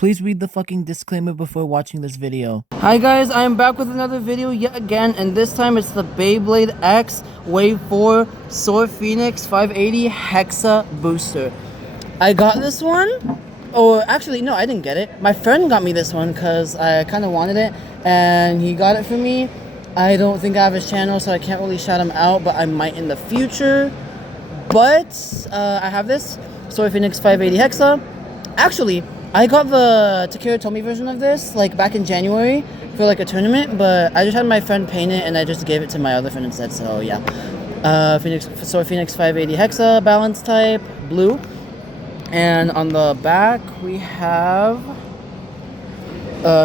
Please read the fucking disclaimer before watching this video. Hi guys, I am back with another video yet again, and this time it's the Beyblade X Wave 4 Soar Phoenix 580 Hexa Booster. I got this one, or actually no, I didn't get it. My friend got me this one because I kind of wanted it, and he got it for me. I don't think I have his channel, so I can't really shout him out, but I might in the future. But I have this Soar Phoenix 580 Hexa. Actually, I got the Takara Tomy version of this like back in January for like a tournament, but I just had my friend paint it and I just gave it to my other friend instead. So yeah, Soar Phoenix 580 Hexa, balance type, blue. And on the back we have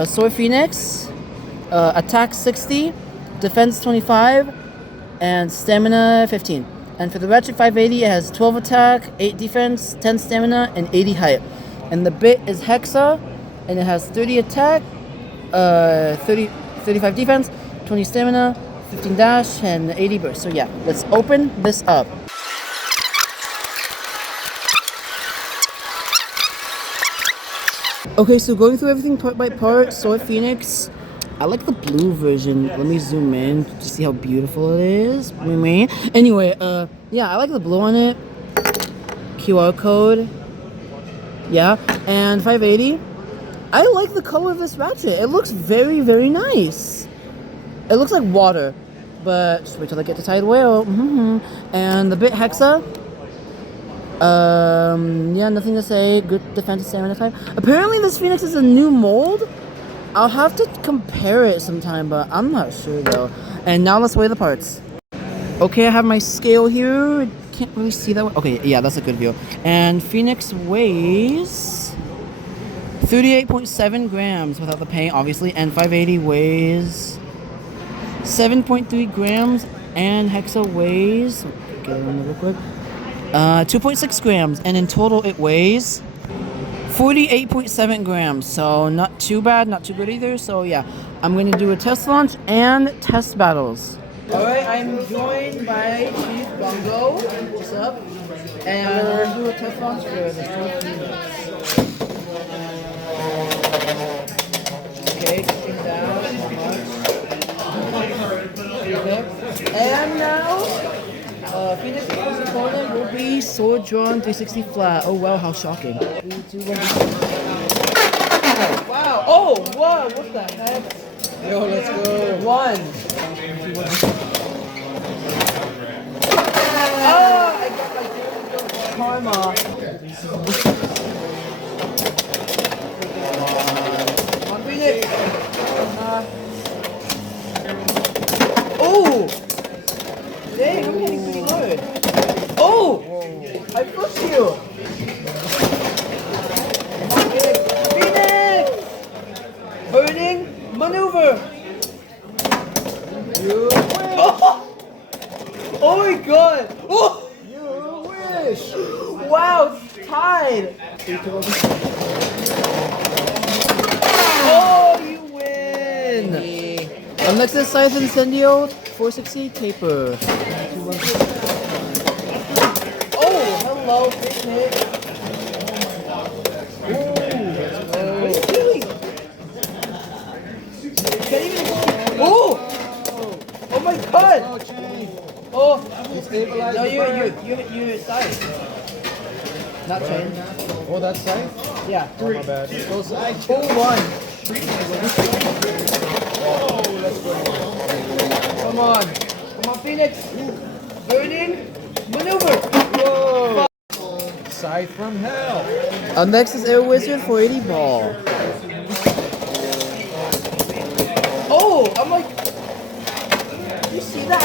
Soar Phoenix, attack 60, defense 25, and stamina 15. And for the Ratchet 580, it has 12 attack, 8 defense, 10 stamina, and 80 height. And the bit is Hexa, and it has 30 attack, 35 defense, 20 stamina, 15 dash, and 80 burst. So yeah, let's open this up. Okay, so going through everything part by part, Soar Phoenix, I like the blue version. Let me zoom in to see how beautiful it is. Anyway, yeah, I like the blue on it. QR code. Yeah, and 580. I like the color of this ratchet. It looks very, very nice. It looks like water, but just wait till I get to Tide Whale. And the bit Hexa. Yeah, nothing to say. Good defense and stamina type. Apparently this Phoenix is a new mold. I'll have to compare it sometime, but I'm not sure though. And now let's weigh the parts. Okay, I have my scale here. Can't really see that one. Okay, yeah, that's a good view. And Phoenix weighs 38.7 grams without the paint, obviously. And 580 weighs 7.3 grams. And Hexa weighs, get it on real quick, 2.6 grams. And in total, it weighs 48.7 grams. So not too bad, not too good either. So yeah, I'm going to do a test launch and test battles. Alright, I'm joined by Chief Bongo. What's up? And I'm going to do a test launch for the Soar Phoenix. Okay, taking down. And now, Phoenix's first opponent will be Soar Dran 360 flat. Oh wow, how shocking. 3, 2, 1. Wow, oh, wow, what the heck? Yo, let's go. 1. Oh, I got my karma. Come on, Phoenix. Oh! Dang, I'm hitting pretty hard. Oh! I pushed you. Phoenix! Burning maneuver. You wish. Oh my god! Oh! You wish! Wow, it's tied! Oh, you win! Next is Scythe Incendio 460 taper. Oh, hello, big hit. Oh! Oh my god! Oh! No, you're Scythe. Not chain. Oh, that's Scythe? Yeah. Oh, my bad. Go Scythe. Oh, 1. Oh, let's go. Come on. Come on, Phoenix. Burning maneuver. Whoa. Scythe from hell. Next is Air Wizard 480 ball. Oh, I'm like, you see that?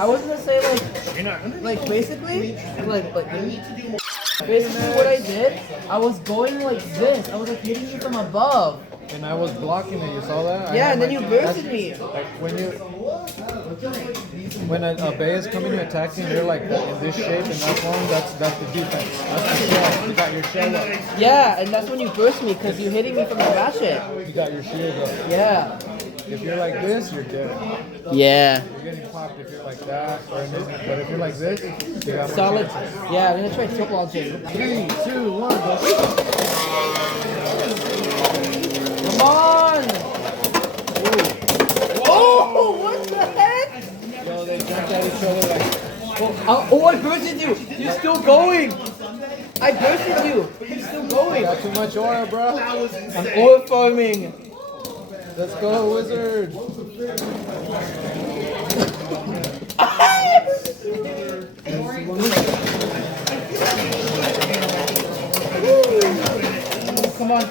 I was gonna say like basically what I did, I was going like this. I was like hitting you from above. And I was blocking it. You saw that? Yeah, and then you bursted me. Like when a bay is coming to attack you, and you're like in this shape in that form. That's the defense. That's the shell. You got your shell up. Yeah, and that's when you burst me because you're hitting me from the ratchet. You got your shield up. Yeah. If you're like this, you're dead. Yeah. You're getting popped if you're like that. But if you're like this, you got more Solid. chances. Yeah, I'm gonna try football too. 3, 2, 1, go. Come on! Oh, what the heck? Yo, they jumped at each other like. Oh, I bursted you! You're still going! I bursted you! You're still going! Got too much oil, bro. I'm oil farming! Let's go, wizard.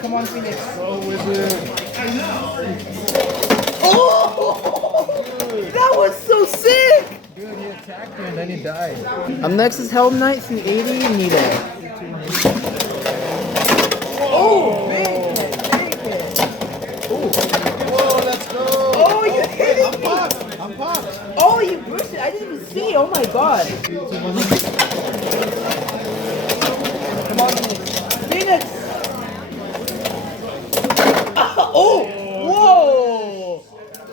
Come on, Phoenix. Go, wizard. Oh! That was so sick! Dude, he attacked me and then he died. Up next is Helm Knight 380 Nita. Oh! Big hit! Whoa, let's go. Oh, you hit it! I'm popped. Oh, you bursted! I didn't even see! Oh my god! Come on, Phoenix! Phoenix! Oh! Whoa!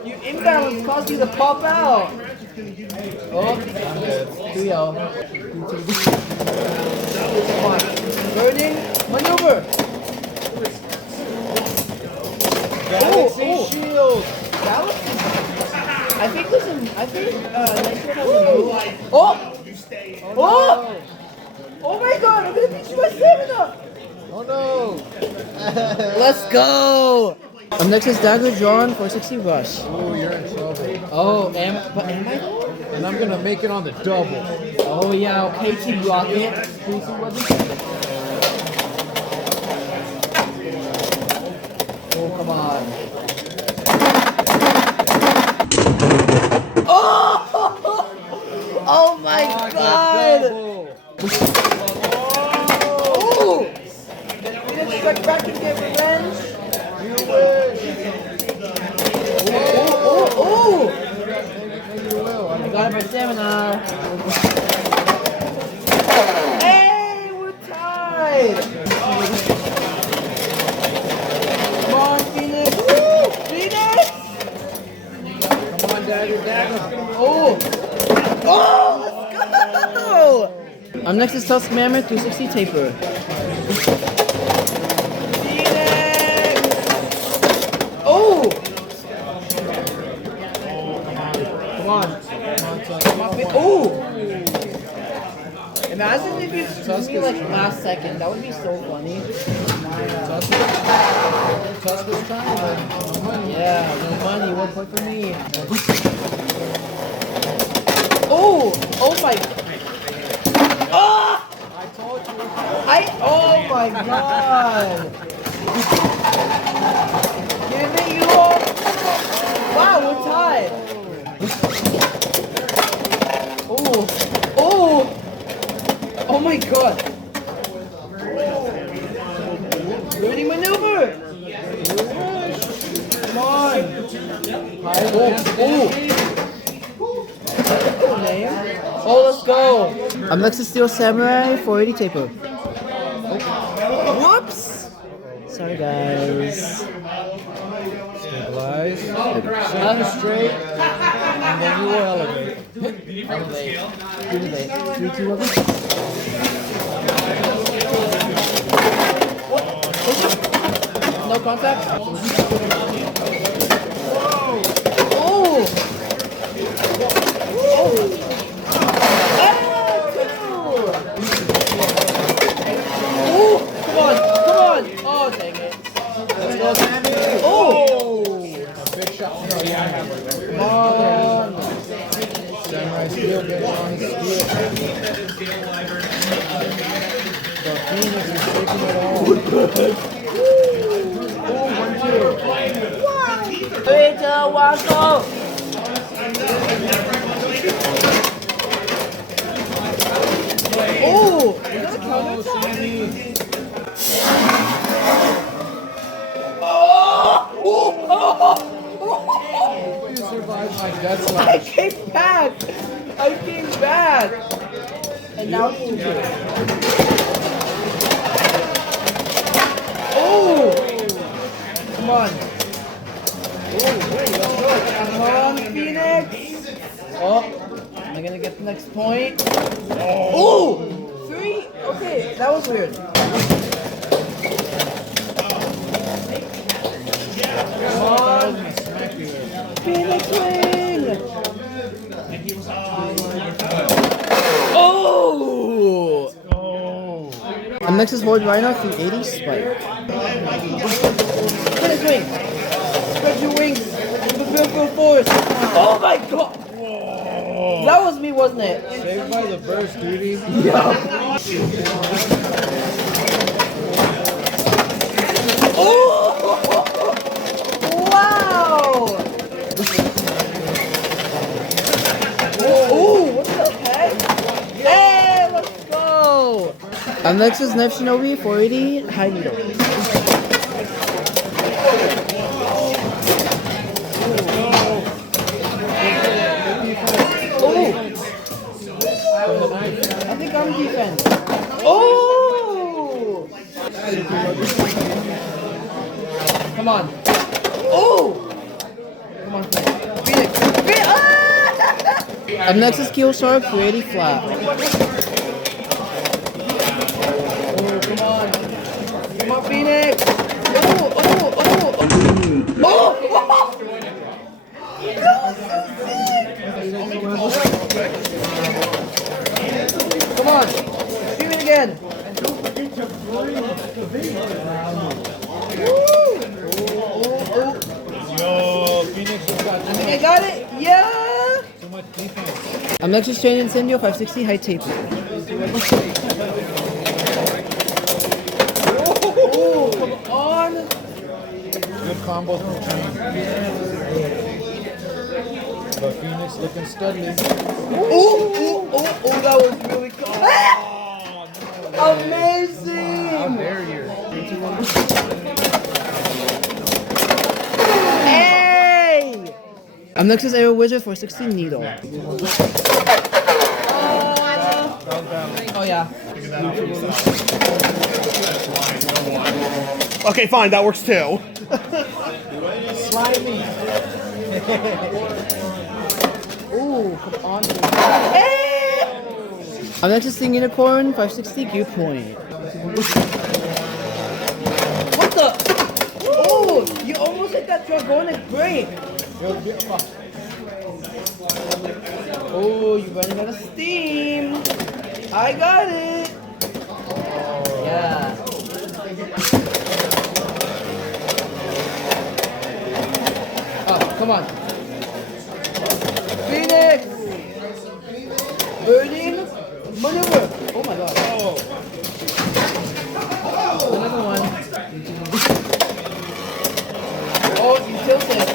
You imbalance caused you to pop out! Oh, 2-0. Come on. Burning maneuver! Galaxy shield. Galaxy? I think Nitro has a move. Oh! Oh! Oh my god, I'm gonna beat you by stamina! Oh no. Let's go! Up next is Dagger Dran 460 Rush. Oh, you're in trouble. Oh, am I though? And I'm gonna make it on the double. Oh yeah, okay, Team Rocket. KT Rocket. Oh, come on. Oh! Oh my god! Oh! Let's strike back and get revenge. You win. Oh! Maybe you will. I got my stamina. Hey, we're tied. Come on, Phoenix. Woo! Phoenix! Come on, Dagger. Oh! Oh, let's go! Up next is Tusk Mammoth 260 Taper. Phoenix! Oh! Come on. Oh! Imagine if you screwed me like last second. That would be so funny. Tusk was trying, but no money. Yeah, no money. 1 point for me. Oh! Oh my... Oh! I told you. Oh my god! Give it you all! Wow, we're tied! Oh! Oh! Oh my god! Ready maneuver! Come on! Cool name. Oh, let's go! I'm next to Steel Samurai 480 Taper. Whoops! Sorry, guys. Stabilize. Stand straight. And then you will elevate. Elevate. 3, 2, 1. No contact? Oh! Oh! Oh! Come on! Come on! Oh, dang it. Let's go, Sammy. Oh! Big shot. No, yeah. Come on! Samurai steel, get it on his steel. The Phoenix is taking it all. Oh, 1-2. 3, 2, 1, go! Oh! Is that a counter attack? You survived my death I slash. came back! I came back! And now it's 2 good. Oh! Come on. Oh, wait, let's go. Next point. Oh! 3? Okay, that was weird. Come on. Phoenix Wing! Oh! And next is Horde Rhino 380 Spike. Phoenix Wing! Spread your wings! Prepare for force! Oh my god! Whoa. That was me, wasn't it? Saved by the burst, duty. Yeah. Oh! Wow! Oh, what the heck? Hey, let's go! And next is Knife Shinobi 480 High Needle. I think I'm defense. Oh! Come on. Oh! Come on, Phoenix. Phoenix. Ah! Up next is Kill Shark 380 flat. Oh, come on. Come on, Phoenix. Oh! Come on, stream it again. Yo, Phoenix just got I think I got it. Yeah. too much defense. I'm next to train Incendio 560 high tape. Oh, come on. Good combo from Train. But Phoenix looking studly. Oh, that was really cool. Amazing! How dare you? Hey! I'm next is Arrow Wizard 460 Needle. Oh yeah. Okay, fine, that works too. Slide me. Ooh, come on. Hey! I'm next to Sting Unicorn 560 Gear Point. What the? Oh, you almost hit that Dragonic break. Oh, you're running out of steam. I got it. Yeah. Oh, come on. Phoenix! Burning maneuver! Oh my god. Oh. Another one. Oh, you tilted.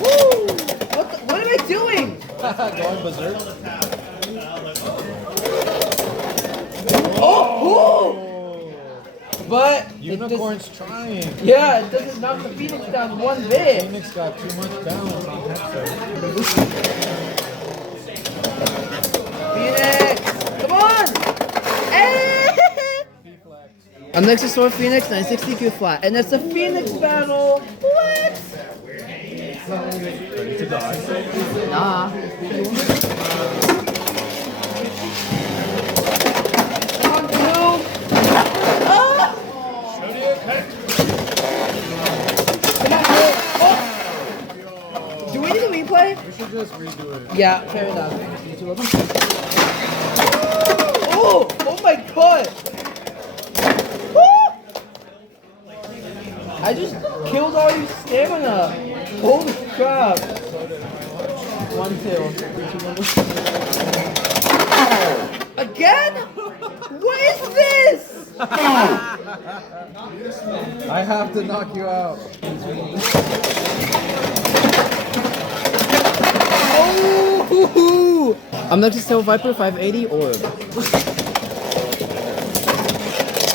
Woo! What am I doing? Going berserk. Oh! But Unicorn's trying. yeah, it doesn't knock the Phoenix down one bit. Phoenix got too much balance on Hexa. Phoenix! Come on! Hey! I'm next to Soar Phoenix 960 Q flat, and it's a Phoenix battle. What? Ready to die. Nah. Come on, Blue! Ah! Come on, Blue! Oh! Do we need a replay? We should just redo it. Yeah, fair enough. Oh! Oh my god! Woo! I just killed all your stamina! Holy crap! 1, 2. Again? What is this? I have to knock you out. Oh! I'm next to Tail Viper 580 Orb.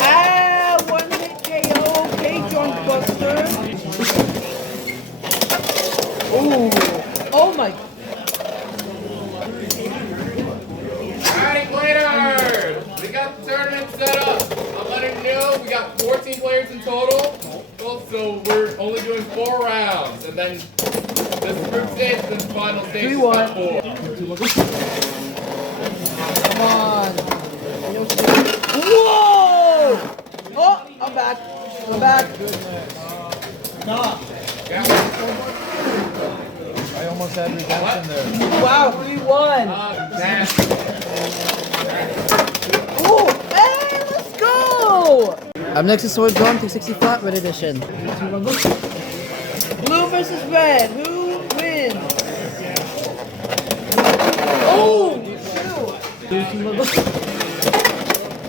Ah! 1 hit KO. Okay, Junk Buster. Oh! Oh my. Alright, players! We got the tournament set up. I'm letting you know we got 14 players in total. So we're only doing 4 rounds. And then this group stage, then final stage is got 4. on. Whoa! Oh, I'm back. I'm back. I almost had redemption there. Wow, 3-1. Oh, hey, let's go! Up next is Soar Dran 360 flat red edition. Blue versus red. Who wins? Oh!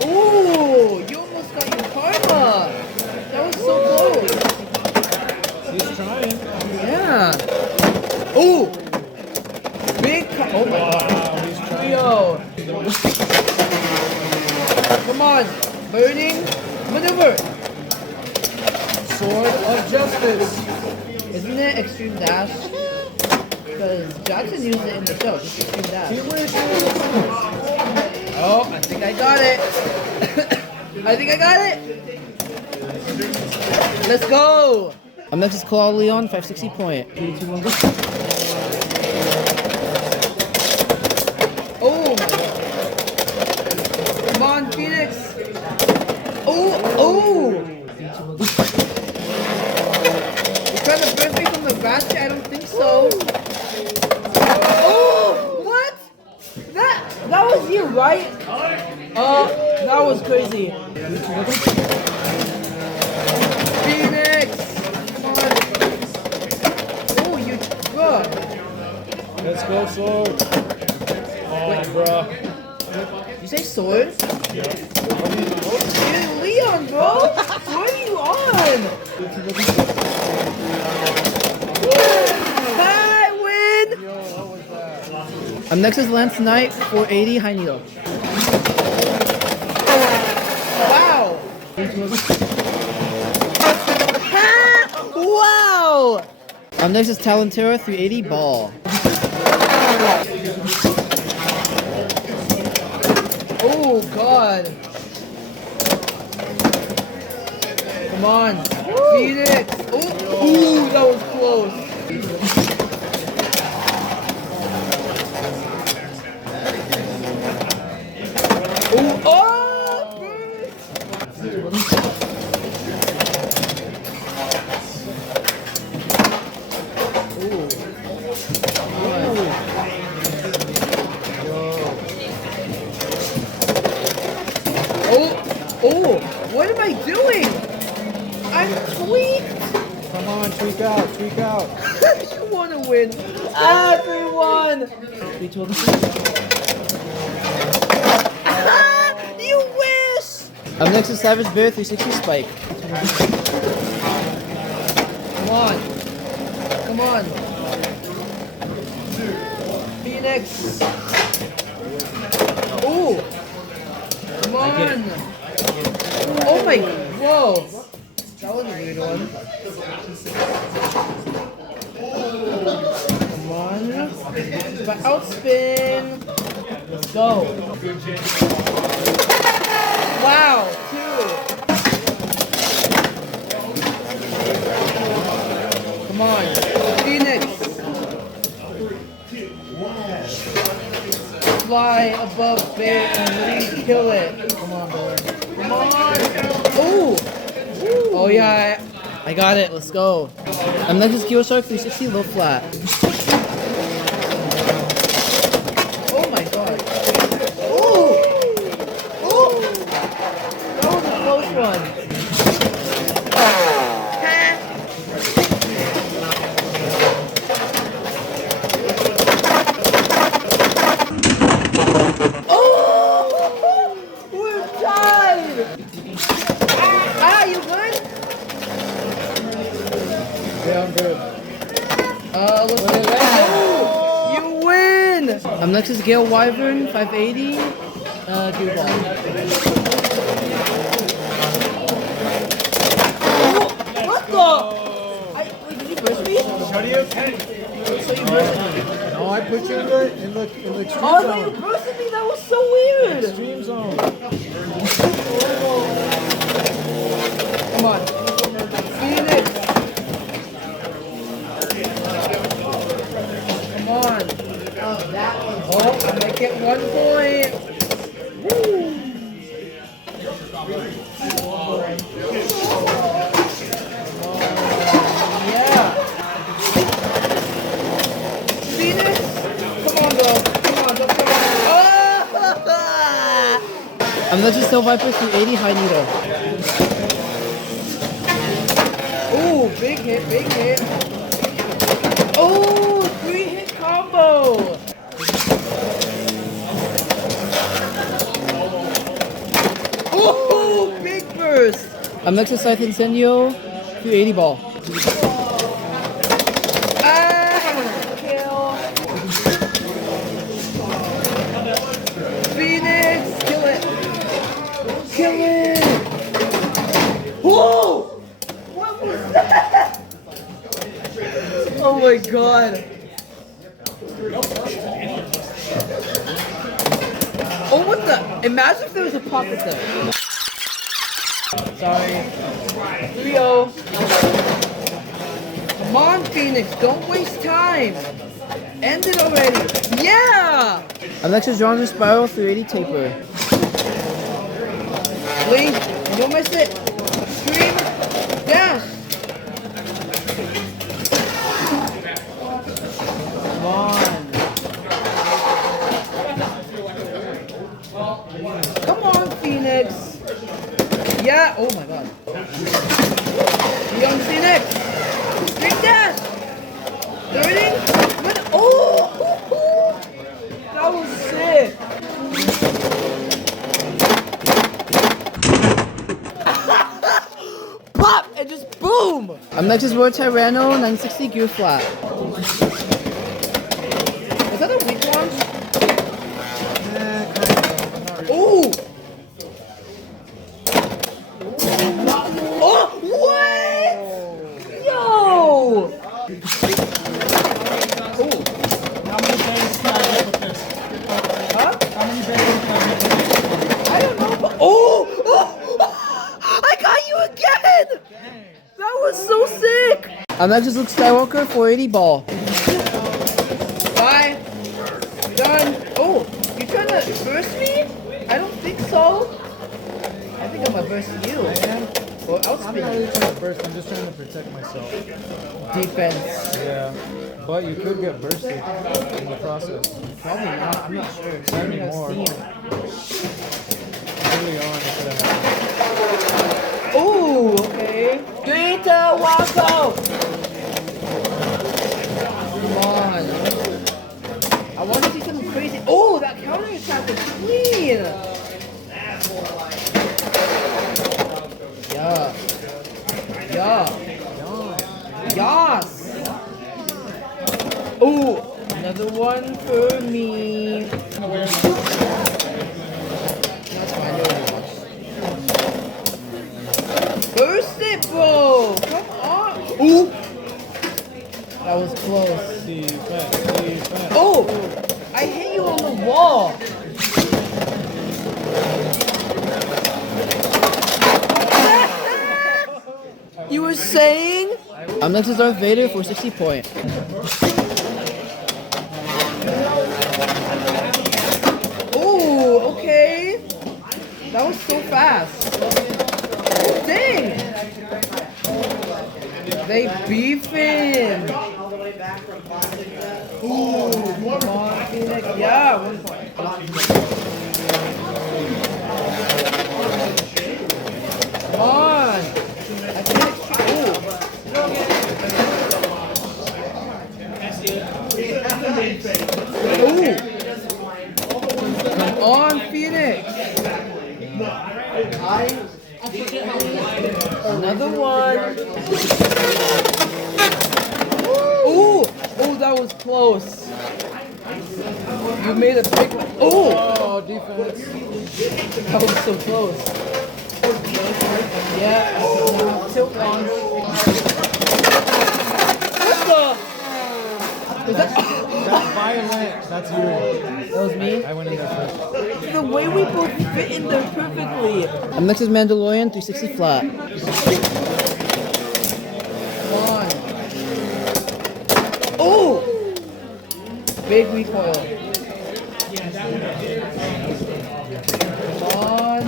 Oh! You almost got your karma. That was so close. He's trying. Yeah. Oh! Big. Oh my God. He's trying. Yo. Come on. Burning. Maneuver. Sword of Justice. Isn't it Extreme Dash? Because Jackson used it in the show. Just Extreme Dash. He wishes. Oh, I think I got it. I think I got it. Let's go. I'm next is Claw Leon 560 point. 3, 2, 1, go. Oh. Come on, Phoenix. Oh, oh. You trying to burn me from the basket? I don't think so. Oh, what? That was you, right? That was crazy. Phoenix, come on. Oh, you, bro. Let's go, Sword. Oh, bro. Did you say sword? Dude, Leon, bro. What are you on? I win. Yo, what was that? I'm next is Lance Knight 480 high needle. Wow. Wow. I'm next is Talentera 380 ball. Oh God. Come on. Phoenix. Oh, ooh, that was close. Ooh, oh! Oh, what am I doing? I'm tweaked. Come on, tweak out, tweak out. You want to win, everyone. You wish. Up next is Savage Bear 360 spike. Come on, come on. Phoenix. Oh, come on. Oh my, whoa. That was a weird one. Come on. But outspin. Let's go. Wow, 2. Come on. Phoenix. Fly above bear and please kill it. Come on, boy. Come on. Oh. Oh yeah, I got it. Let's go. I'm next is Kyo Shark 360 low flat. Oh my God. Oh. Oh. That was a close one. You win! I'm next is Gale Wyvern 580 gear ball. What the? Wait, did you burst me? How do you? So you burst me? No, I put you in the extreme Oh, I thought you zone. bursted me. That was so weird. Extreme zone. Come on, Phoenix. Come on. Oh, I might get 1 point. Unless it's still Viper 380 high needle. Ooh, big hit, big hit. Oh, 3-hit combo. Oh, big burst. I'm next to Scythe Incendio, 380 ball. Kill. Phoenix, kill it. Kill it. Whoa! What was that? Oh my god. Oh, what the? Imagine if there was a pocket there. Sorry. 3-0. Come on, Phoenix. Don't waste time. End it already. Yeah! I'm next to Dran Spiral 380 Taper. Blink. Don't miss it. Scream. Dash. Come on. Come on, Phoenix. Yeah. Oh my god. Young Phoenix. Big dash. 30. Oh! That was sick. Pop! And just boom! I'm next to Roar Tyranno 960 gear flat. Is that a weak launch? Ooh! Oh! What? Yo! Ooh. How many days can I live with this? Huh? How many days can I live with this? I don't know, but oh! Oh! I got you again! That was so sick! I'm next to Luke Skywalker 480 ball. Bye. Done. Oh, you trying to burst me? I don't think so. I think I'm gonna burst you. I am. Or I'm not outspin really you. trying to burst, I'm just trying to protect myself. Defense. Yeah. But you could get bursted in the process. Probably not. I'm not sure. Maybe I more. Steam. Early on, it could have happened. Ooh, okay. 3, 2, 1, go! Come on. I want to see something crazy. Oh, that counter attack was clean! Yeah. Yeah. Yes! Ooh, another one for me. That's fine, no one wants. Burst it, bro! Come on! Ooh! That was close. Defense. Oh! I hit you on the wall! You were saying? I'm next to Darth Vader for 60 point. Oh, okay. That was so fast. Dang! They beefing. Ooh, come on, Phoenix. Yeah, 1 point. Come on. I can't. Ooh. Come on, Phoenix. Another one. Ooh. Oh, that was close. You made a big one. Oh, Defense. that was so close. Yeah, tilt launch. What the? Was that? That's violent. That's you. That was me? I went in there first. The way we both fit in there perfectly. I'm next is Mandalorian 360 flat. Come on. Oh! Big recoil. Come on.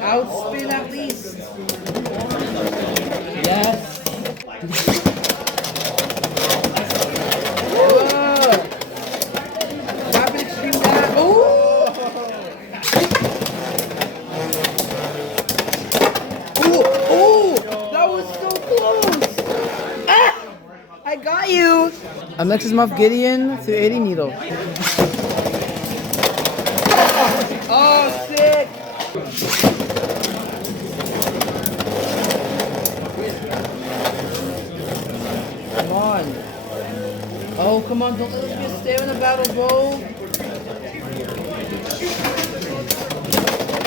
Outspin at least. Yes. Rapid extreme dash. Oh! got you. I'm next is Moff Gideon, 380 needle. Oh, sick. Come on. Oh, come on, don't let us be a stamina battle, bro.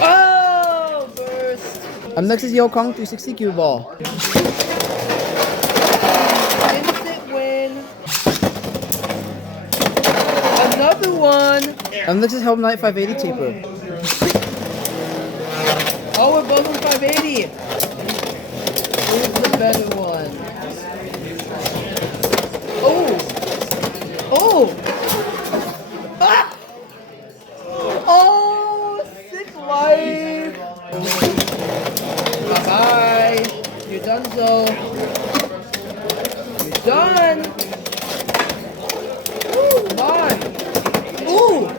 Oh, burst. I'm next is Yo Kong 360 cue ball. Instant win. Another one. I'm next is Helm Knight 580 taper. Oh, we're both on 580. Who's the better one? Oh. Oh. Ah. Oh, 6 life. Bye-bye. You're done, so. You're done. Ooh, come on. Ooh.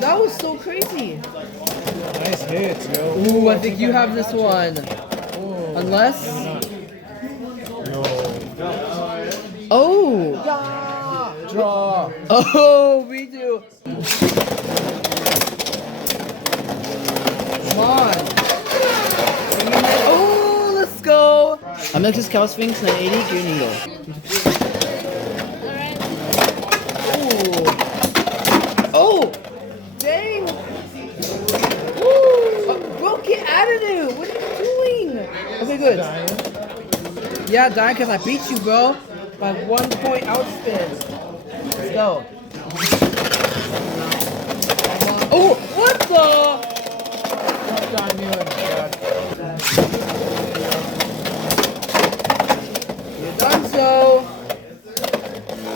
That was so crazy. Nice hits, yo. Ooh, I think you have this one. Oh. Unless. No. Oh. Draw. Oh, we do. Come on. Oh, let's go. I'm next is Cow Sphinx 980 gear needle. Ooh. Oh, dang. Woo. Bro, get out of there. What are you doing? Okay, good. Yeah, dying because I beat you, bro. By 1 point outspin. Let's go. Oh, what the? You're done, so.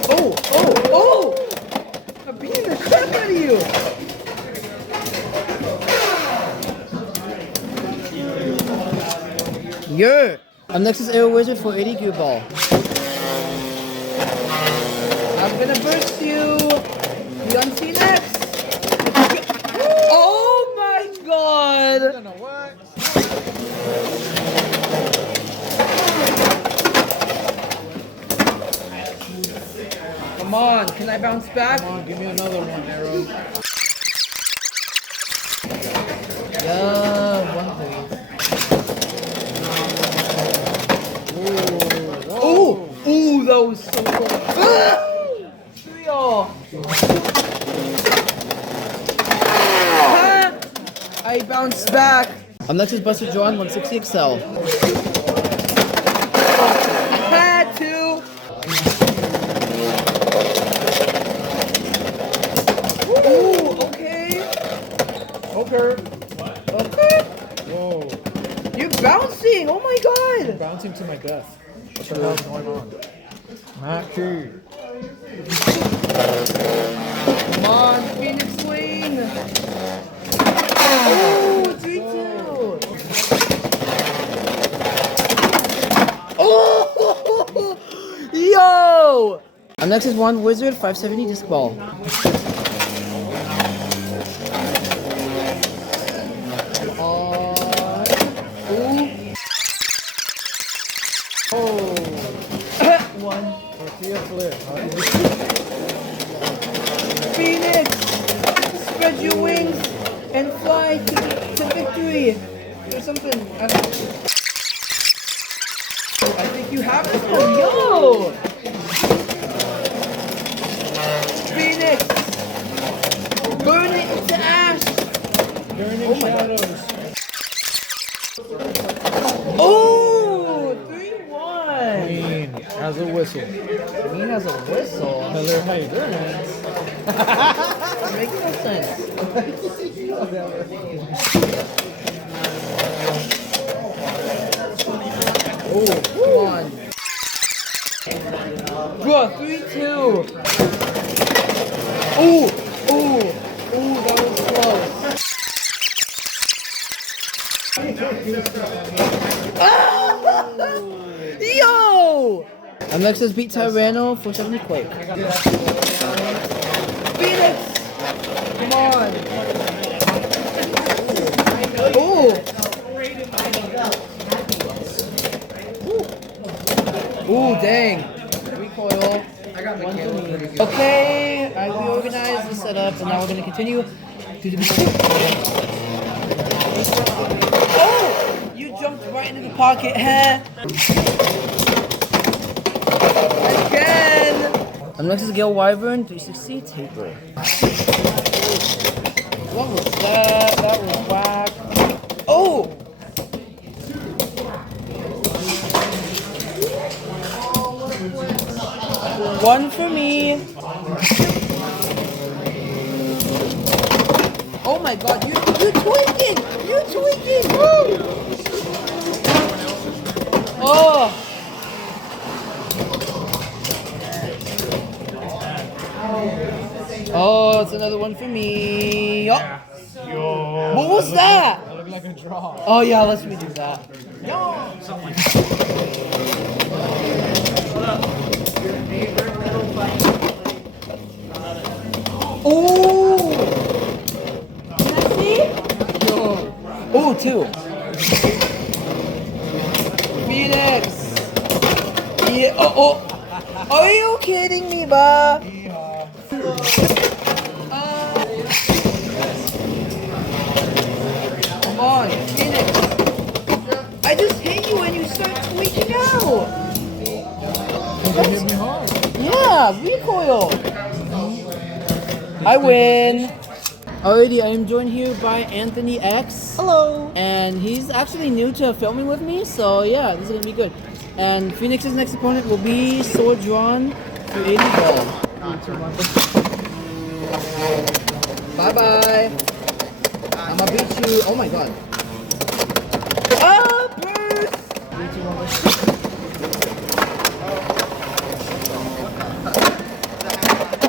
Oh! I'm beating the crap out of you. Yeah. I'm next is Air Wizard 480 gear ball. I'm gonna burst you. You gonna see next? Oh my god! Come on, can I bounce back? Come on, give me another one, Arrow. Yeah, one please. Ooh, that was so cool. 3-all. I bounced back. I'm next is Buster Dran 160 XL. I had to. Ooh, okay. Okay. Whoa. You're bouncing. Oh my god. Bouncing to my death. What the hell is going on? Mackie. Come on, Phoenix Wing. Oh, 3-2. Oh, yo. Our next is one Wizard 570 disc ball. One. Phoenix, spread your wings and fly to victory. Or something. I don't know. I think you have this one. Yo! Phoenix, burn it into ash. Burning shadows. Oh, 3-1. Green has a whistle. Green has a whistle. Hello, how you doing, man? Makes no sense. Oh, come on. Bro, 3-2. Ooh, that was close. Yo! I'm next is beat Tyranno 470 Quake. Phoenix! Come on! Ooh, dang. 3 recoil. I got One Michaela for pretty me. good. Okay, I reorganized the setup, and now we're gonna continue to the. Oh! You jumped right into the pocket. Again! I'm next to Gale Wyvern, 360 taper. What was that? That was whack. Oh! One for me. Oh my god, you're tweaking! You're tweaking! Woo! Oh! Oh, it's another one for me. Oh. What was that? That looked like a draw. Oh yeah, let's redo that. Oh! Can I see? Oh, two. Phoenix. Yeah. Oh. Are you kidding me, ba? Come on, Phoenix. I just hit you when you start tweaking out. You hit me hard. Yeah, recoil. I win. Alrighty, I am joined here by Anthony X. Hello. And he's actually new to filming with me, so yeah, this is gonna be good. And Phoenix's next opponent will be Soar Dran for 80 ball. Bye bye. I'ma beat you. Oh my god. Ah, burst!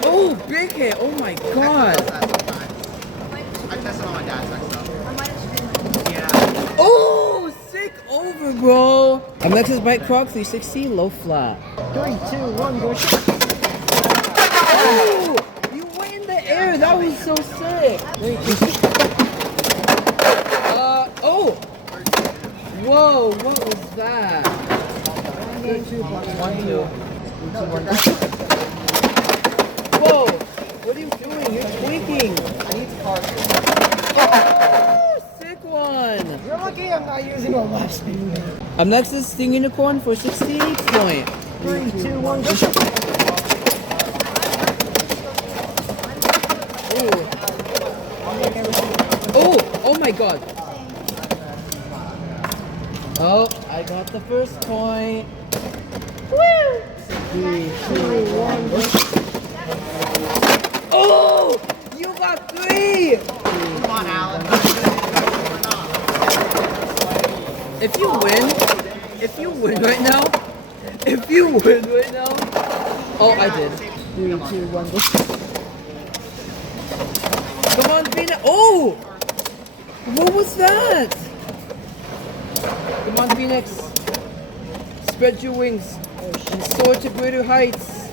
Oh, big hit. Oh my god. I tested on my dad's Hexa. Oh, sick over, bro. I'm next is Bite Croc 360 low flat. 3, 2, 1, go shoot. Oh, you went in the air. That was so sick. Oh. Whoa, what was that? 1, 2. Whoa, what are you doing? You're tweaking. I need to park. Oh, sick one. You're lucky I'm not using a left speed. I'm next is Sting Unicorn for 60 point. 3, 2, 1, go shoot. Oh my god. Oh, I got the first point. Woo! 3, 2, 1, go. Oh! You got 3! Come on, Alan. If you win right now, oh, I did. 3, 2, 1, go. Come on, Phoenix. Oh! What was that? Come on, Phoenix. Spread your wings and soar to greater heights.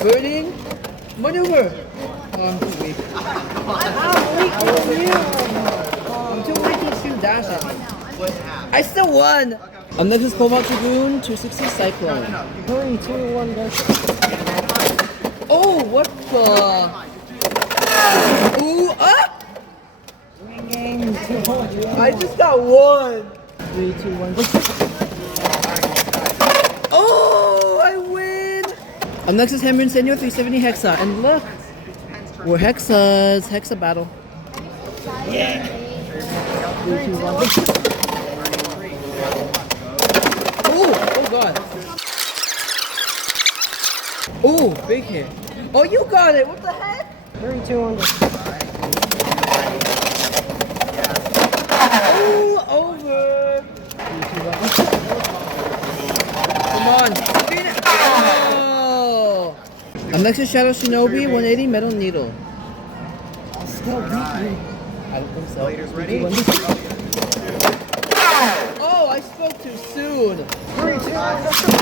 Birding, maneuver. Oh, I'm too weak. I'm too weak to dash it. I still won. I'm next is Cobalt Dragoon 260 Cyclone. 3, 2, 1, go shoot. Oh, what the? Ooh, ah! Game 2, 1. I just got one. 3, 2, 1, go shoot. Oh, I win. I'm next is Hammer Incendio 370 Hexa. And look, we're Hexas. Hexa battle. Yeah. 3, 2, 1, go shoot. Oh god. Oh, big hit. Oh, you got it. What the heck? 3, 2, 1, go shoot. Oh, over. 3, 2, 1, go shoot. Come on. Phoenix. Oh. I'm next to Shadow Shinobi 180 Metal Needle. Still beat you. I don't think so. Leaders ready? Oh, I spoke too soon. 3, 2, 1, go shoot.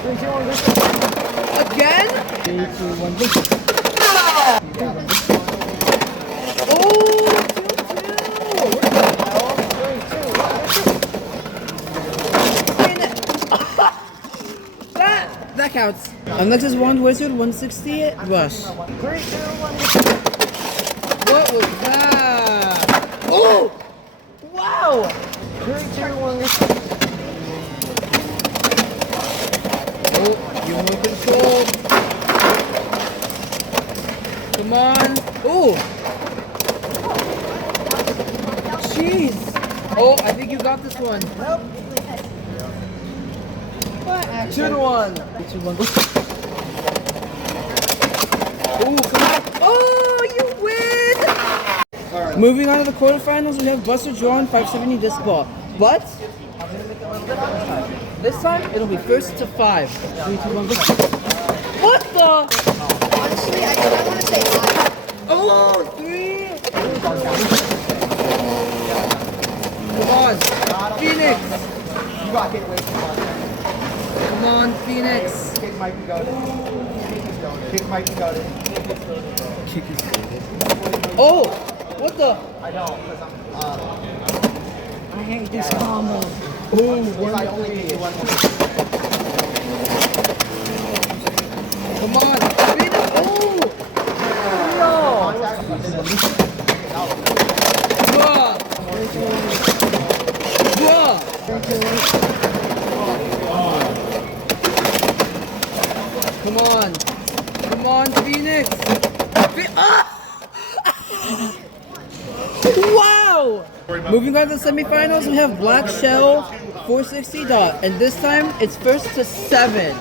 3, 2, 1, go shoot. Again? 3, 2, 1, go shoot. Oh, 2-2. That counts. Next is Wand Wizard, 160, Rush. 3, 2, 1. What was that? Oh! Wow! 3, 2, 1. Oh, you more control. Come on. Oh! Jeez! Oh, I think you got this one. Nope. 2 to 1. 2 to 1. Oh, come on. Oh, you win! Moving on to the quarterfinals, we have Buster Dran, 570 disc ball. But this time it'll be first to 5. 3, 2, 1, go. What the? Honestly, I want to say 5. Oh, 3. Come on, Phoenix. You got hit way too much. Come on, Phoenix. Kick might be goaded. Kick might be goaded. Oh, what the? I know, because I'm, I hate this combo. Oh, if I only get you one more. come on, Phoenix. Oh, Contact. bruh. Bruh. Come on. Come on, Phoenix. Ah! Wow! Moving on to the semifinals, we have Black Shell, 460 dot. And this time, it's first to 7.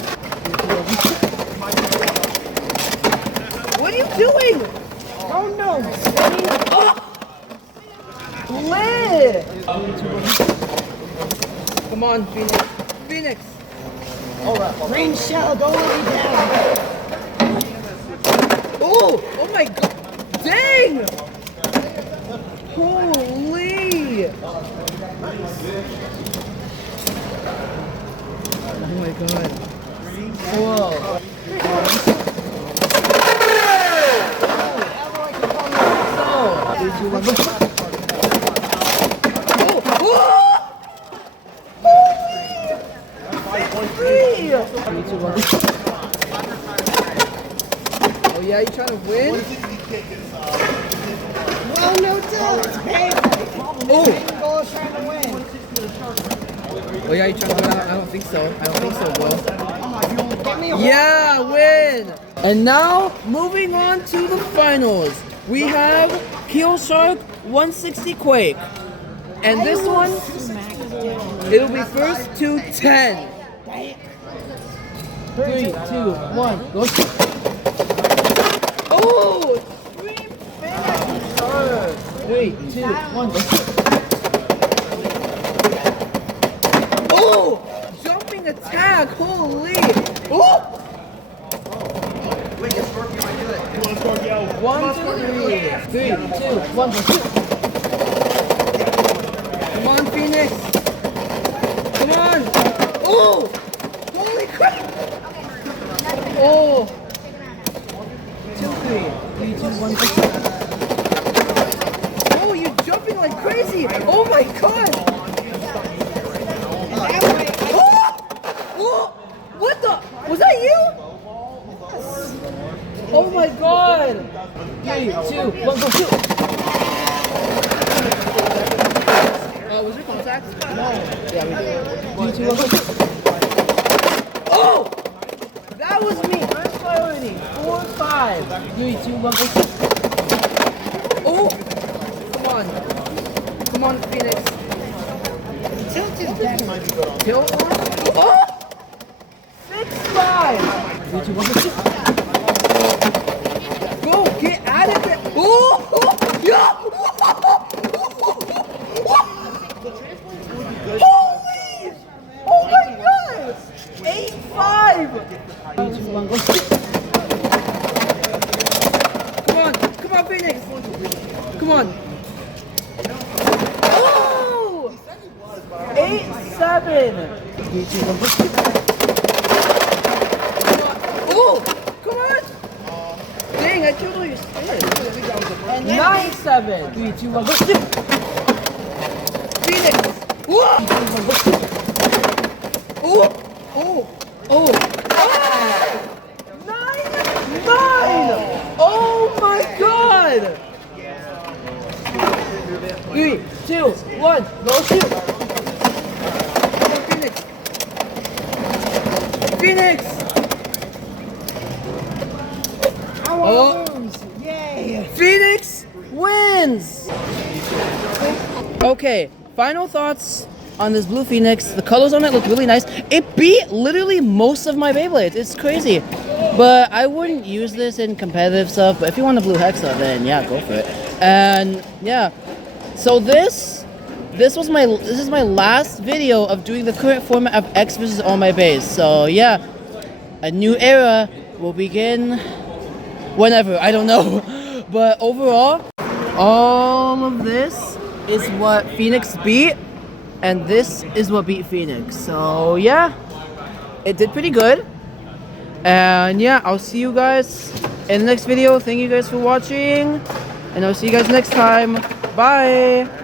What are you doing? Oh no! Oh! Lit! Come on, Phoenix. Phoenix. Green shell, don't let me down. Oh! Oh my god! Dang! Holy! Oh my god. Whoa. Oh yeah, you trying to win? Well, no doubt, it's Beyblade. Oh! Main goal is trying to win. Oh yeah, you trying to win? I don't think so. I don't think so, bro. Get me a Yeah, win! And now, moving on to the finals. We have Keel Shark 160 Quake. And this one, it'll be first to 10. 3, 2, 1, go. Oh! 3, 2, 1, go. Oh! Jumping attack, holy! Oh! Wait, it's Scorpio, I do it. 1, 2, 3, 2, 1, go. Come on, Phoenix! Come on! Oh! Holy crap! Oh! 2, 3, 3, 2, 1, go. Oh, you're jumping like crazy! Oh my god! Oh! Oh! What the? Was that you? Oh my god! 3, 2, 1, go shoot! Was there contact? No. Yeah, we did. 3, 2, 1, go shoot! Oh! That was me! First priority! 4, 5. 3, 2, 1, go shoot! Oh! Come on. Come on, Phoenix. tilt is better. Tilt on? Oh! 6, 5. 3, 2, 1, go shoot! Go! Get out of there! Oh! Oh! Yeah! Holy! Oh my god! 8, 5! 3, 2, 1, go shoot! Come on! Come on, Phoenix! Come on! Oh! 8, 7! 3, 2, 1, go shoot! Oh! Come on! Dang, I killed all your spins. 9, 7. 3, 2, 1, go shoot! Phoenix! Whoa! Oh! Oh! Oh! Ah! 2, 1, go shoot! Phoenix! Oh. Yay! Phoenix wins! Okay, final thoughts on this blue Phoenix. The colors on it look really nice. It beat literally most of my Beyblades. It's crazy. But I wouldn't use this in competitive stuff. But if you want a blue Hexa, then yeah, go for it. And yeah, so this is my last video of doing the current format of X versus all my bays. So yeah, a new era will begin whenever, I don't know. But overall, all of this is what Phoenix beat, and this is what beat Phoenix. So yeah, it did pretty good. And yeah, I'll see you guys in the next video. Thank you guys for watching, and I'll see you guys next time. Bye!